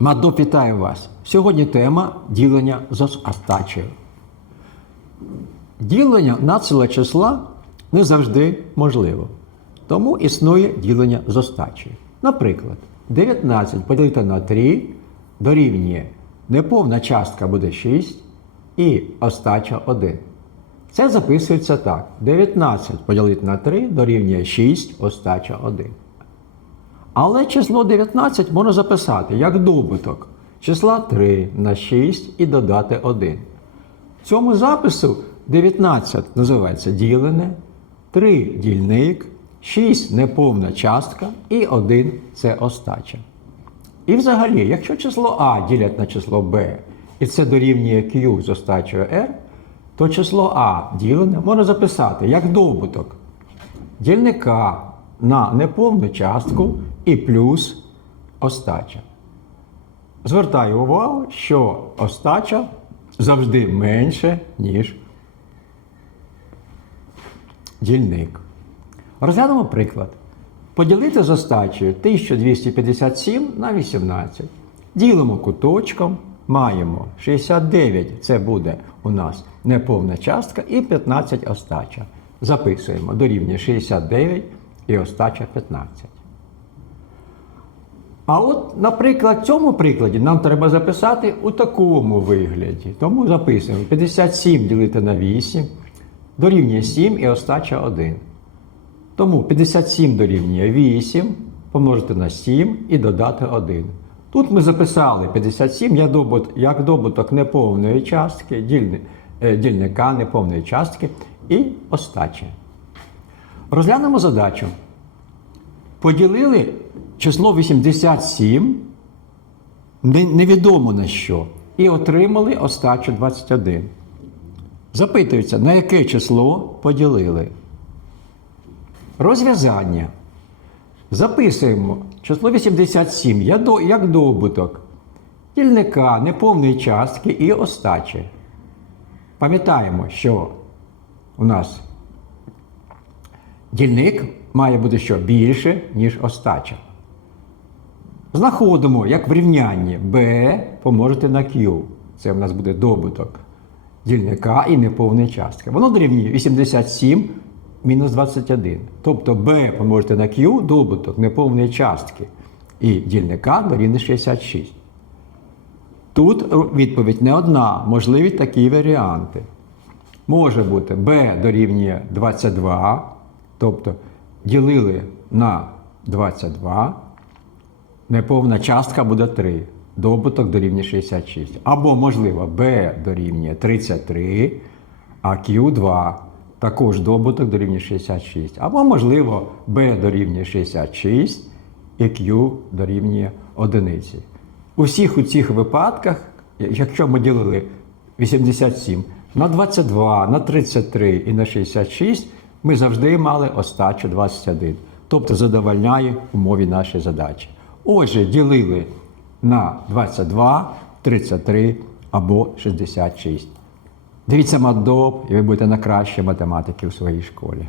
Мадо вітаю вас. Сьогодні тема ділення з остачею. Ділення націле числа не завжди можливо. Тому існує ділення з остачею. Наприклад, 19 поділити на 3 дорівнює неповна частка буде 6 і остача 1. Це записується так: 19 поділити на 3 дорівнює 6 остача 1. Але число 19 можна записати як добуток числа 3 на 6 і додати 1. В цьому запису 19 називається ділене, 3 дільник, 6 неповна частка і 1 це остача. І взагалі, якщо число А ділять на число Б, і це дорівнює Q з остачею R, то число А ділене можна записати як добуток дільника на неповну частку і плюс остача. Звертаю увагу, що остача завжди менше, ніж дільник. Розглянемо приклад. Поділити з остачею 1257 на 18. Ділимо куточком, маємо 69, це буде у нас неповна частка, і 15 остача. Записуємо дорівнює 69 і остача 15. А от, наприклад, в цьому прикладі нам треба записати у такому вигляді. Тому записуємо 57 ділити на 8, дорівнює 7 і остача 1. Тому 57 дорівнює 8, помножити на 7 і додати 1. Тут ми записали 57 як добут- як добуток неповної частки, е, дільника неповної частки і остачі. Розглянемо задачу. Поділили число 87 невідомо на що, і отримали остачу 21. Запитується, на яке число поділили? Розв'язання. Записуємо число 87 як добуток дільника, неповної частки і остачі. Пам'ятаємо, що у нас дільник має бути що більше, ніж остача. Знаходимо, як в рівнянні b помножити на q. Це в нас буде добуток дільника і неповної частки. Воно дорівнює 87 мінус 21. Тобто b помножити на q добуток неповної частки і дільника дорівнює 66. Тут відповідь не одна, можливі такі варіанти. Може бути b дорівнює 22, тобто ділили на 22, неповна частка буде 3, добуток дорівнює 66. Або, можливо, b дорівнює 33, а q 2, також добуток дорівнює 66. Або, можливо, b дорівнює 66 і q дорівнює 1. У всіх у цих випадках, якщо ми ділили 87 на 22, на 33 і на 66, ми завжди мали остачу 21. Тобто задовольняє умові нашої задачі. Отже, ділили на 22, 33 або 66. Дивіться мадоб, і ви будете на краще математики у своїй школі.